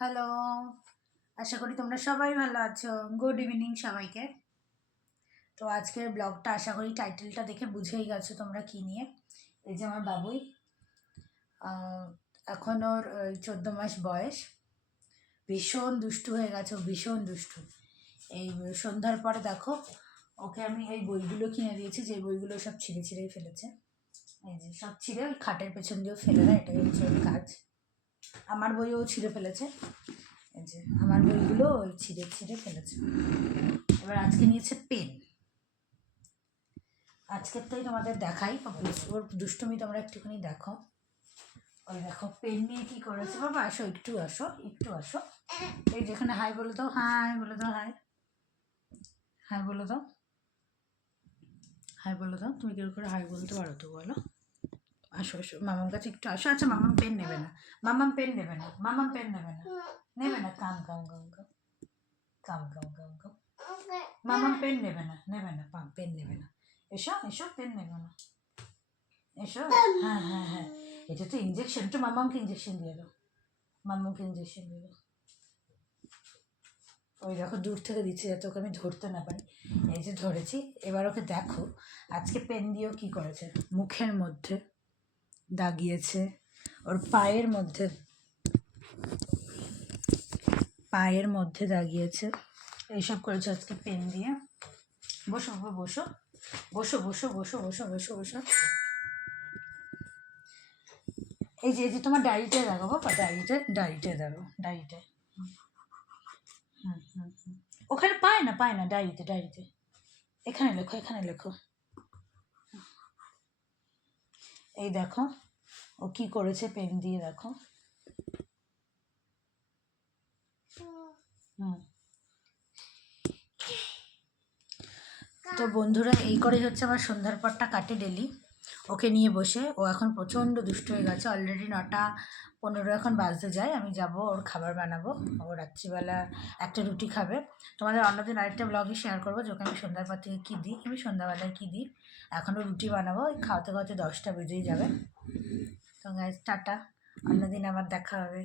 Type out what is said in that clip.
Hello, আশা করি তোমরা সবাই ভালো আছো। গুড ইভিনিং সবাইকে। তো আজকের ব্লগটা আশা করি টাইটেলটা দেখে বুঝেই গেছো তোমরা কী নিয়ে। এই যে আমার বাবুই, এখন ওর 14 মাস বয়স, ভীষণ দুষ্টু হয়ে গেছে, ভীষণ দুষ্টু। এই সন্ধ্যার পরে দেখো ওকে আমি এই বইগুলো কিনে দিয়েছি, যে বইগুলো সব ছিঁড়ে ছিঁড়েই ফেলেছে। এই যে সব ছিঁড়ে ওই খাটের পেছন দিয়েও ফেলে দেয়, এটাই হচ্ছে ওর কাজ। আমার বইও ছিঁড়ে ফেলেছে, এই যে আমার বইগুলো ওই ছিঁড়ে ছিঁড়ে ফেলেছে। এবার আজকে নিয়েছে পেন। আজকেরটাই তোমাদের দেখাই, ওর দুষ্টুমি তোমরা একটুখানি দেখো। ওই দেখো পেন নিয়ে কী করেছে। বাবা আসো, একটু আসো, একটু আসো। এই যেখানে হাই বলে দাও, হাই বলে দাও, হাই হাই বলে দাও, হাই বলে দাও। তুমি কেউ করে হাই বলতে পারো তো, বলো। আসো আসো মামার কাছে একটু আসো। আচ্ছা মামাম পেন নেবে না, মামাম পেন নেবে না, মামাম পেন নেবে না, নেবে না। কাম কাম কাম কাম কাম কাম কাম কাম। মামাম পেন নেবে না, নেবে না, পেন নেবে না। এসো এসো, পেন নেবে না, এসো। হ্যাঁ হ্যাঁ হ্যাঁ, এটা তো ইঞ্জেকশন, একটু মামামকে ইঞ্জেকশন দিয়ে দাও, মামামকে ইঞ্জেকশন দিয়ে দাও। ওই দেখো দূর থেকে দিচ্ছে যাতে ওকে আমি ধরতে না পারি। এই যে ধরেছি। এবার ওকে দেখো আজকে পেন দিয়েও কী করেছে। মুখের মধ্যে দাগিয়েছে, ওর পায়ের মধ্যে দাগিয়েছে, এইসব করেছে আজকে পেন দিয়ে। বসো বাবা, বসো বসো বসো বসো বসো বসো বসো। এই যে তোমার ডায়েরিতে দেখো বাবা, ডায়েরিতে দেখো, ডায়েরিতে। হুম হুম হুম, ওখানে পায় না, ডায়েরিতে এখানে লেখো, এখানে লেখো। এই দেখো ও কি করেছে পেন দিয়ে, দেখো। হুম, তো বন্ধুরা এই করেই হচ্ছে আমার সন্ধ্যার পরটা কাটে ডেলি ওকে নিয়ে বসে। ও এখন প্রচণ্ড দুষ্ট হয়ে গেছে, অলরেডি 9:15 এখন বাজতে যায়। আমি যাব ওর খাবার বানাবো, ও রাত্রিবেলা একটা রুটি খাবে। তোমাদের অন্যদিন আরেকটা ব্লগে শেয়ার করবো যে ওকে আমি সন্ধ্যার পর থেকে কী দিই, আমি সন্ধ্যাবেলায় কী দিই। এখনও রুটি বানাবো, খাওয়াতে খাওয়াতে 10টা বেজেই যাবে। তো গাইজ টাটা, অন্যদিন আবার দেখা হবে।